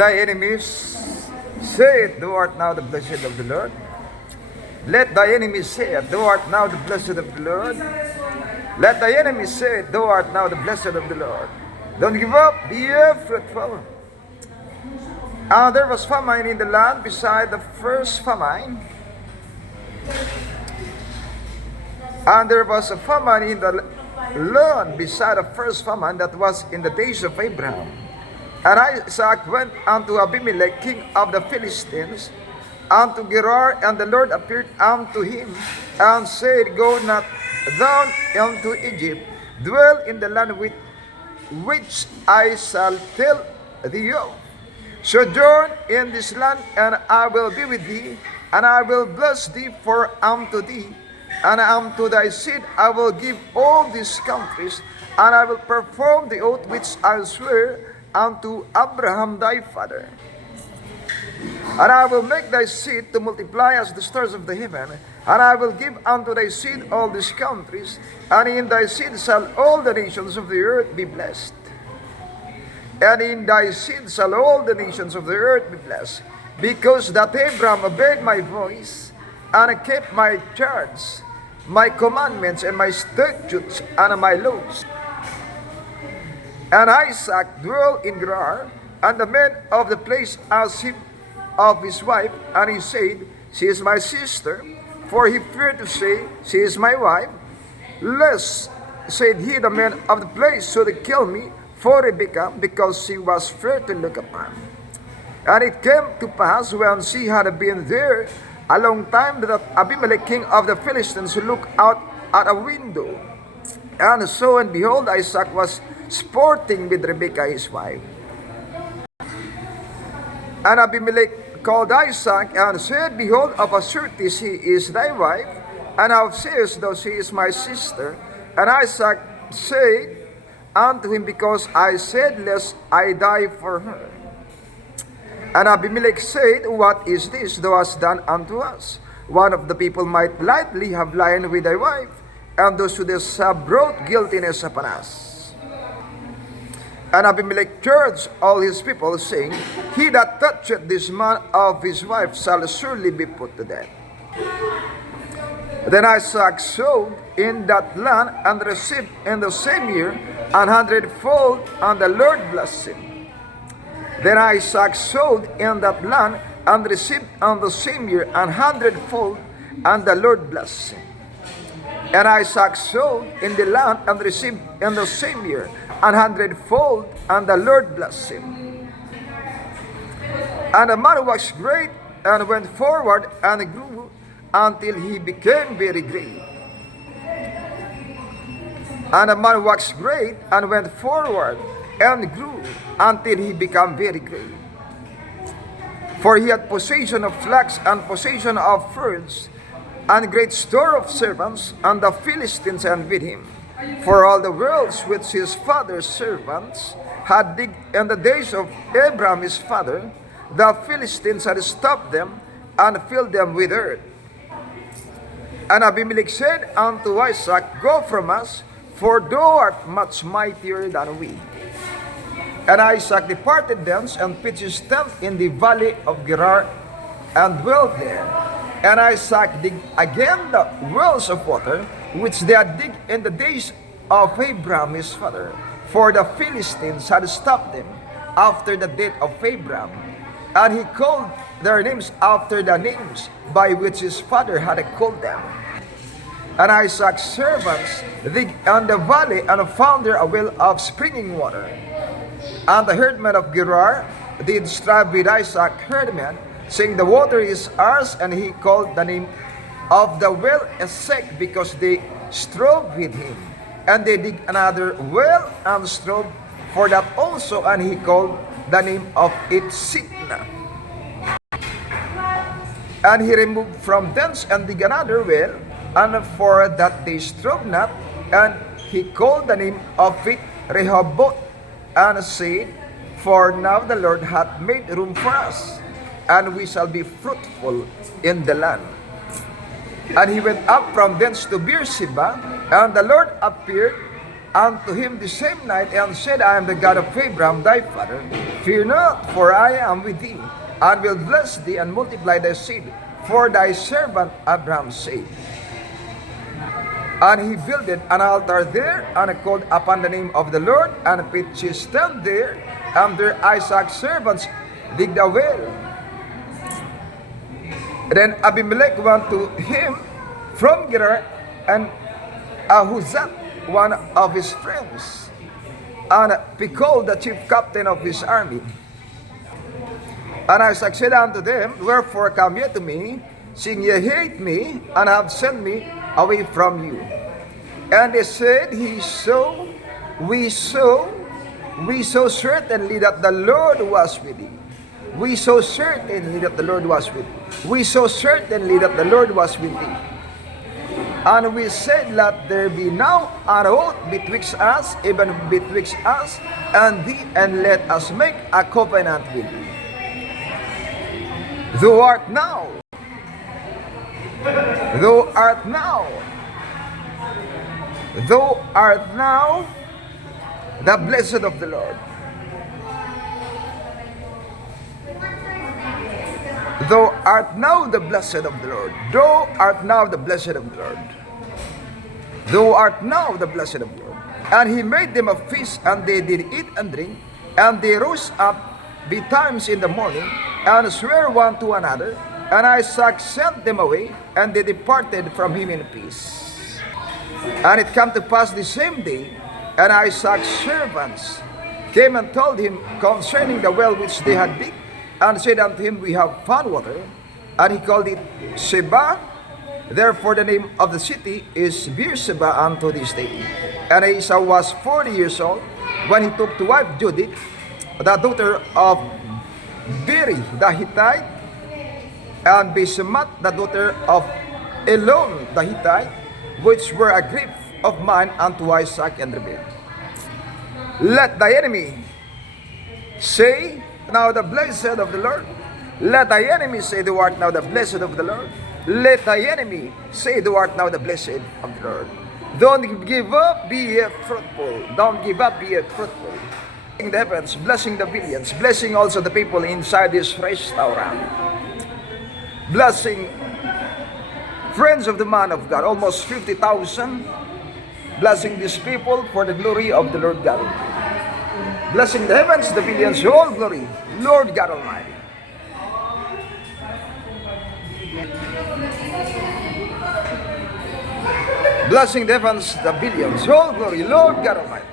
thy enemies say it, thou art now the blessed of the Lord. Let thy enemies say it, thou art now the blessed of the Lord. Let thy enemies say it, thou art now the blessed of the Lord. Don't give up, be fruitful. There was famine in the land beside the first famine. And there was a famine in the land beside the first famine that was in the days of Abraham. And Isaac went unto Abimelech, king of the Philistines, unto Gerar, and the Lord appeared unto him, and said, Go not down into Egypt, dwell in the land which I shall tell thee of. Sojourn in this land, and I will be with thee, and I will bless thee for unto thee, and unto thy seed I will give all these countries, and I will perform the oath which I swear unto Abraham thy father. And I will make thy seed to multiply as the stars of the heaven, and I will give unto thy seed all these countries, and in thy seed shall all the nations of the earth be blessed. And in thy seed shall all the nations of the earth be blessed, because that Abraham obeyed my voice, and kept my charge, my commandments, and my statutes, and my laws. And Isaac dwelt in Gerar, and the men of the place asked him of his wife, and he said, She is my sister. For he feared to say, She is my wife, lest, said he, the men of the place should kill me for Rebekah, because she was fair to look upon. And it came to pass, when she had been there a long time, that Abimelech, king of the Philistines, looked out at a window, and so, and behold, Isaac was sporting with Rebekah his wife. And Abimelech called Isaac, and said, Behold, of a surety she is thy wife, and how sayest thou, She is my sister? And Isaac said unto him, Because I said, Lest I die for her. And Abimelech said, What is this thou hast done unto us? One of the people might lightly have lain with thy wife, and thou shouldest have brought guiltiness upon us. And Abimelech charged all his people, saying, He that toucheth this man of his wife shall surely be put to death. Then Isaac sowed in that land, and received in the same year 100-fold, and the Lord blessed him. Then Isaac sowed in that land, and received in the same year 100-fold, and the Lord blessed him. And Isaac sowed in the land, and received in the same year 100-fold, and the Lord blessed him. And the man waxed great, and went forward, and grew, until he became very great. And the man waxed great, and went forward, and grew, until he became very great. For he had possession of flocks, and possession of herds, and great store of servants, and the Philistines envied him. For all the wells which his father's servants had digged in the days of Abraham his father, the Philistines had stopped them, and filled them with earth. And Abimelech said unto Isaac, Go from us, for thou art much mightier than we. And Isaac departed thence, and pitched his tent in the valley of Gerar, and dwelt there. And Isaac digged again the wells of water, which they had digged in the days of Abraham his father. For the Philistines had stopped them after the death of Abraham. And he called their names after the names by which his father had called them. And Isaac's servants digged in the valley, and found there a well of springing water. And the herdmen of Gerar did strive with Isaac herdmen, saying, The water is ours. And he called the name of the well Esek, because they strove with him. And they dig another well, and strove for that also, and he called the name of it Sitna. And he removed from thence, and dig another well, and for that they strove not, and he called the name of it Rehoboth, and said, For now the Lord hath made room for us, and we shall be fruitful in the land. And he went up from thence to Beersheba, and the Lord appeared unto him the same night, and said, I am the God of Abraham thy father. Fear not, for I am with thee, and will bless thee, and multiply thy seed, for thy servant Abraham's sake. And he builded an altar there, and called upon the name of the Lord, and pitched his tent there, and there Isaac's servants digged a well. Then Abimelech went to him from Gerar, and Ahuzat, one of his friends, and Pichol, the chief captain of his army. And Isaac said unto them, Wherefore come ye to me, seeing ye hate me, and have sent me away from you? And they said, we saw certainly that the Lord was with thee. We saw certainly that the Lord was with thee. We saw certainly that the Lord was with thee. And we said, Let there be now an oath betwixt us, even betwixt us and thee, and let us make a covenant with thee. Thou art now the blessed of the Lord. Thou art now the blessed of the Lord. Thou art now the blessed of the Lord. Thou art now the blessed of the Lord. And he made them a feast, and they did eat and drink, and they rose up betimes in the morning, and sware one to another. And Isaac sent them away, and they departed from him in peace. And it came to pass the same day, and Isaac's servants came and told him concerning the well which they had digged, and said unto him, We have found water. And he called it Sheba. Therefore the name of the city is Beersheba unto this day. And Esau was 40 years old when he took to wife Judith, the daughter of Beri the Hittite, and Basemat, the daughter of Elon the Hittite, which were a grief of mine unto Isaac and Rebekah. Let thy enemy say, Now the blessed of the Lord. Let thy enemy say, Thou art now the blessed of the Lord. Let thy enemy say, Thou art now the blessed of the Lord. Don't give up, be ye fruitful. Don't give up, be ye fruitful. Blessing the heavens, blessing the billions, blessing also the people inside this restaurant. Blessing friends of the man of God, almost 50,000. Blessing these people for the glory of the Lord God. Blessing the heavens, the billions, all glory, Lord God Almighty. Blessing the heavens, the billions, all glory, Lord God Almighty.